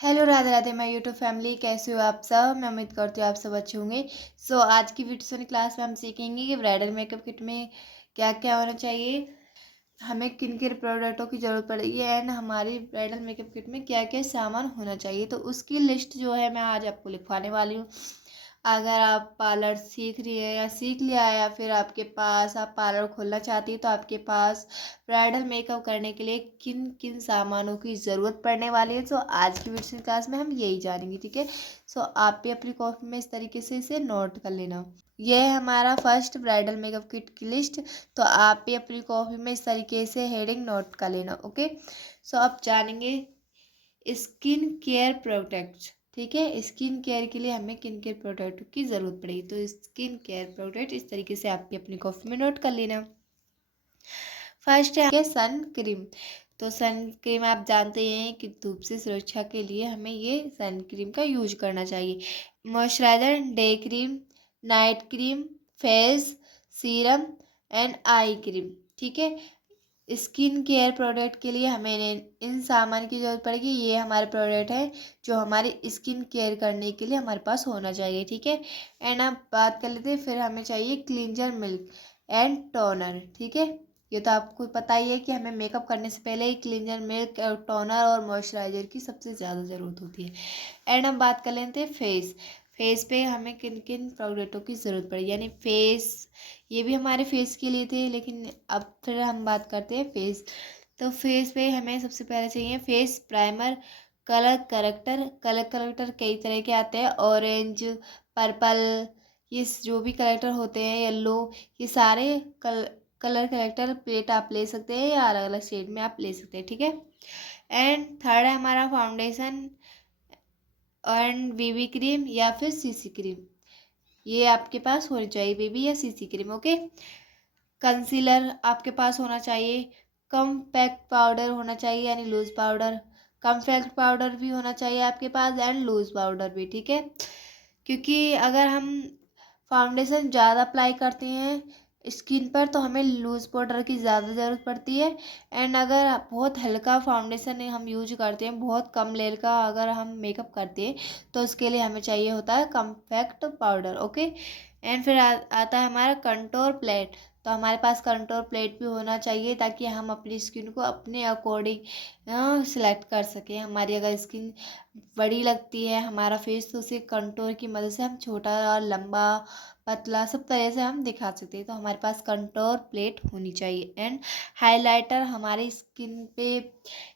Hello Radhe Radhe मैं YouTube family, कैसे हो आप सब। मैं उम्मीद करती हूँ आप सब अच्छे होंगे। आज की वीडियो क्लास में हम सीखेंगे कि ब्राइडल मेकअप किट में क्या क्या होना चाहिए, हमें किन किन प्रोडक्टों की ज़रूरत पड़ेगी एंड हमारी ब्राइडल मेकअप किट में क्या क्या सामान होना चाहिए। तो उसकी लिस्ट जो है मैं आज आपको लिखवाने वाली हूँ। अगर आप पार्लर सीख रही है या सीख लिया है या फिर आपके पास आप पार्लर खोलना चाहती है, तो आपके पास ब्राइडल मेकअप करने के लिए किन किन सामानों की ज़रूरत पड़ने वाली है। तो आज की वीडियो क्लास में हम यही जानेंगे, ठीक है। आप भी अपनी कॉपी में इस तरीके से इसे नोट कर लेना। यह है हमारा फर्स्ट ब्राइडल मेकअप किट की लिस्ट। तो आप भी अपनी कॉपी में इस तरीके से हेडिंग नोट कर लेना, ओके। अब जानेंगे स्किन केयर प्रोडक्ट्स, ठीक है। स्किन केयर के लिए हमें किन किन प्रोडक्ट की ज़रूरत पड़ेगी। तो स्किन केयर प्रोडक्ट इस तरीके से आप भी अपनी कॉपी में नोट कर लेना। फर्स्ट है सन क्रीम। तो सन क्रीम आप जानते हैं कि धूप से सुरक्षा के लिए हमें ये सन क्रीम का यूज करना चाहिए। Moisturiser, day cream, night cream, face serum and eye cream, ठीक है। स्किन केयर प्रोडक्ट के लिए हमें इन सामान की ज़रूरत पड़ेगी। ये हमारे प्रोडक्ट है जो हमारी स्किन केयर करने के लिए हमारे पास होना चाहिए, ठीक है। एंड अब बात कर लेते हैं, फिर हमें चाहिए क्लींजर मिल्क एंड टोनर, ठीक है। ये तो आपको पता ही है कि हमें मेकअप करने से पहले क्लींजर मिल्क और टोनर और मॉइस्चराइजर की सबसे ज़्यादा ज़रूरत होती है। एंड हम बात कर लेते हैं फेस पे हमें किन किन प्रोडक्टों की ज़रूरत पड़ेगी, यानी फेस, ये भी हमारे फेस के लिए थे, लेकिन अब फिर हम बात करते हैं फेस। तो फेस पे हमें सबसे पहले चाहिए फेस प्राइमर, कलर करेक्टर कई तरह के आते हैं, ऑरेंज, पर्पल, ये जो भी करेक्टर होते हैं, येलो, ये सारे कलर करेक्टर प्लेट आप ले सकते हैं या अलग अलग शेड में आप ले सकते हैं, ठीक है। एंड थर्ड है हमारा फाउंडेशन एंड बीबी क्रीम या फिर सीसी क्रीम, ये आपके पास होनी चाहिए, बेबी या सीसी क्रीम, ओके। कंसीलर आपके पास होना चाहिए। कम्पैक्ट पाउडर होना चाहिए, यानी लूज पाउडर। कम्पैक्ट पाउडर भी होना चाहिए आपके पास एंड लूज पाउडर भी, ठीक है। क्योंकि अगर हम फाउंडेशन ज़्यादा अप्लाई करते हैं स्किन पर तो हमें लूज पाउडर की ज़्यादा ज़रूरत पड़ती है। एंड अगर बहुत हल्का फाउंडेशन हम यूज करते हैं, बहुत कम लेयर का अगर हम मेकअप करते हैं, तो उसके लिए हमें चाहिए होता है कम्पैक्ट पाउडर, ओके। एंड फिर आता है हमारा कंटूर प्लेट। तो हमारे पास कंटूर प्लेट भी होना चाहिए ताकि हम अपनी स्किन को अपने अकॉर्डिंग सिलेक्ट कर सकें। हमारी अगर स्किन बड़ी लगती है हमारा फेस, तो उसे कंटूर की मदद से हम छोटा और लंबा पतला सब तरह से हम दिखा सकते हैं। तो हमारे पास कंटूर प्लेट होनी चाहिए। एंड हाइलाइटर हमारी स्किन पे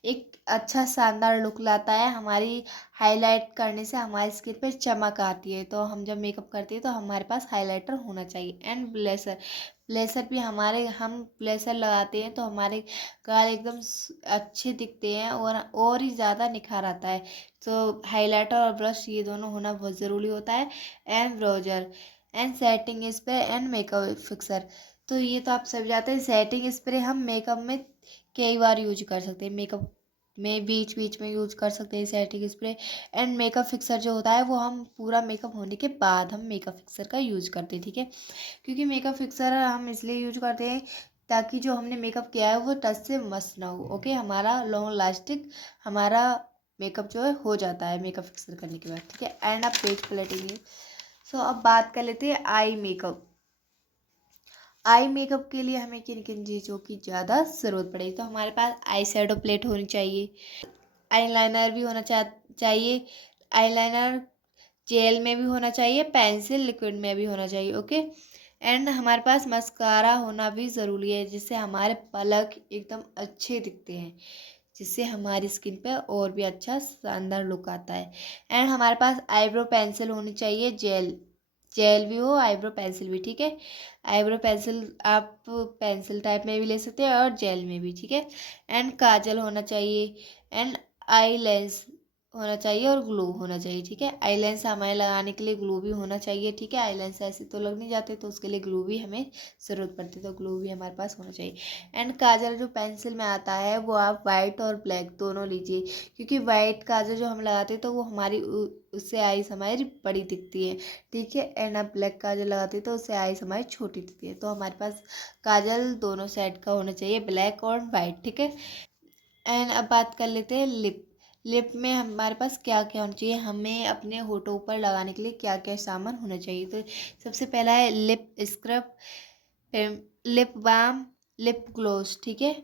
एक अच्छा शानदार लुक लाता है। हमारी हाईलाइट करने से हमारी स्किन पे चमक आती है, तो हम जब मेकअप करते हैं तो हमारे पास हाइलाइटर होना चाहिए। एंड ब्लेसर भी हम ब्लेसर लगाते हैं तो हमारे गाल एकदम अच्छे दिखते हैं और ही ज़्यादा निखार आता है। तो हाइलाइटर और ब्रश ये दोनों होना बहुत ज़रूरी होता है। And browser and setting spray and makeup fixer. तो ये तो आप सब जानते हैं, सेटिंग स्प्रे हम मेकअप में कई बार यूज कर सकते हैं, मेकअप में बीच बीच में यूज कर सकते हैं setting spray. And makeup fixer जो होता है वो हम पूरा मेकअप होने के बाद हम मेकअप फिक्सर का यूज करते हैं, ठीक है। क्योंकि मेकअप फिक्सर हम इसलिए यूज करते हैं ताकि जो हमने मेकअप किया है वो टच से मस ना हो, ओके। हमारा लॉन्ग लास्टिक हमारा मेकअप जो है हो जाता है मेकअप फिक्सर करने के बाद, ठीक है। एंड आप पेज पलटेंगे। अब बात कर लेते हैं आई मेकअप। आई मेकअप के लिए हमें किन किन चीज़ों की ज़्यादा ज़रूरत पड़ेगी। तो हमारे पास आई शेडो प्लेट होनी चाहिए, आईलाइनर भी होना चाहिए। आईलाइनर जेल में भी होना चाहिए, पेंसिल लिक्विड में भी होना चाहिए, ओके। एंड हमारे पास मस्कारा होना भी ज़रूरी है, जिससे हमारे पलक एकदम अच्छे दिखते हैं, जिससे हमारी स्किन पे और भी अच्छा शानदार लुक आता है। एंड हमारे पास आईब्रो पेंसिल होनी चाहिए, जेल भी हो आईब्रो पेंसिल भी, ठीक है। आईब्रो पेंसिल आप पेंसिल टाइप में भी ले सकते हैं और जेल में भी, ठीक है। एंड काजल होना चाहिए एंड आई लेंस होना चाहिए और ग्लू होना चाहिए, ठीक है। आई लेंस हमें लगाने के लिए ग्लू भी होना चाहिए, ठीक है। आई लेंस ऐसे तो लग नहीं जाते, तो उसके लिए ग्लू भी हमें ज़रूरत पड़ती है, तो ग्लू भी हमारे पास होना चाहिए। एंड काजल जो पेंसिल में आता है वो आप वाइट और ब्लैक दोनों लीजिए, क्योंकि वाइट काजल जो हम लगाते हैं तो वो हमारी उससे आईज हमारी बड़ी दिखती है, ठीक है। एंड आप ब्लैक काजल लगाते हैं तो उससे आईज हमारी छोटी दिखती है। तो हमारे पास काजल दोनों सेट का होना चाहिए, ब्लैक और वाइट, ठीक है। एंड अब बात कर लेते हैं लिप। लिप में हमारे पास क्या क्या होना चाहिए, हमें अपने होठों पर लगाने के लिए क्या क्या सामान होना चाहिए। तो सबसे पहला है lip scrub, lip balm, lip gloss. ठीक है,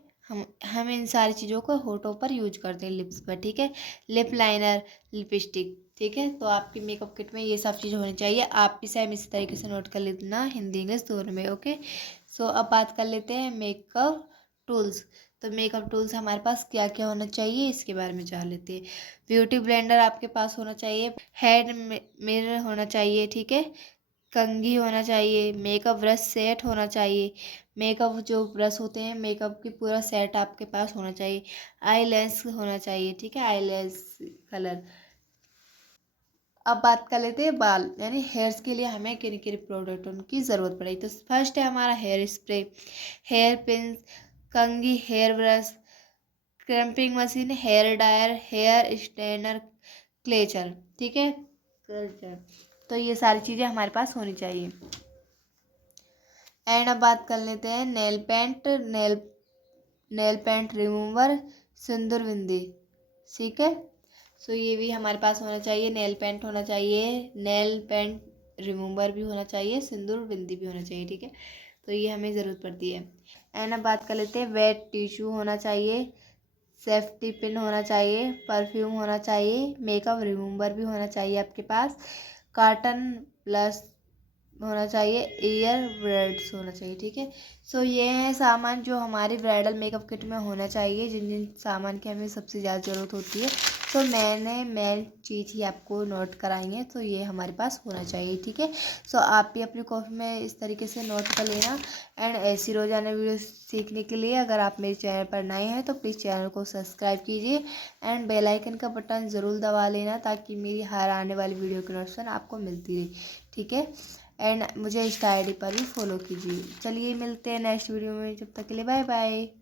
हम इन सारी चीज़ों को होठों पर यूज करते हैं, लिप्स पर। ठीक है, लिप लाइनर, लिपस्टिक। ठीक है, तो आपकी मेकअप किट में ये सब चीज़ होनी चाहिए। आप भी सेम इसी तरीके से नोट कर लेना, हिंदी इंग्लिश दोनों में। ओके, सो अब बात कर लेते हैं मेकअप टूल्स। तो मेकअप टूल्स हमारे पास क्या क्या होना चाहिए इसके बारे में जान लेते हैं। ब्यूटी ब्लेंडर आपके पास होना चाहिए, हेड मिरर होना चाहिए। ठीक है, कंघी होना चाहिए, मेकअप ब्रश सेट होना चाहिए। मेकअप जो ब्रश होते हैं, मेकअप की पूरा सेट आपके पास होना चाहिए। आई लेंस होना चाहिए। ठीक है, आई लेंस कलर। अब बात कर लेते हैं बाल यानी हेयर्स के लिए हमें किन किन प्रोडक्टों की ज़रूरत पड़ेगी। तो फर्स्ट है हमारा हेयर स्प्रे, हेयर पिन, कंघी, hair brush, crimping machine, hair dryer, hair straightener, clutcher. ठीक है, क्लेचर। तो ये सारी चीज़ें हमारे पास होनी चाहिए। एंड अब बात कर लेते हैं nail paint, nail paint remover, sindoor bindi. ठीक है, सो ये भी हमारे पास होना चाहिए। नेल पेंट होना चाहिए, नेल पेंट रिमूवर भी होना चाहिए, सिंदूर बिंदी भी होना चाहिए। ठीक है, तो ये हमें ज़रूरत पड़ती है। एंड अब बात कर लेते हैं वेट टिश्यू होना चाहिए, सेफ्टी पिन होना चाहिए, परफ्यूम होना चाहिए, मेकअप रिमूवर भी होना चाहिए आपके पास, कॉटन प्लस होना चाहिए, ईयर ब्रेड्स होना चाहिए। ठीक है, सो ये हैं सामान जो हमारी ब्राइडल मेकअप किट में होना चाहिए, जिन जिन सामान की हमें सबसे ज़्यादा ज़रूरत होती है। तो मैंने मेन चीज़ ही आपको नोट कराई है, तो ये हमारे पास होना चाहिए। ठीक है, सो आप भी अपनी कॉपी में इस तरीके से नोट कर लेना। एंड ऐसी रोज़ाना वीडियो सीखने के लिए अगर आप मेरे चैनल पर नए हैं तो प्लीज़ चैनल को सब्सक्राइब कीजिए एंड बेल आइकन का बटन ज़रूर दबा लेना, ताकि मेरी हर आने वाली वीडियो की नोटिफिकेशन आपको मिलती रहे। ठीक है, एंड मुझे इंस्टा ID पर भी फॉलो कीजिए। चलिए मिलते हैं नेक्स्ट वीडियो में, जब तक के लिए बाय बाय।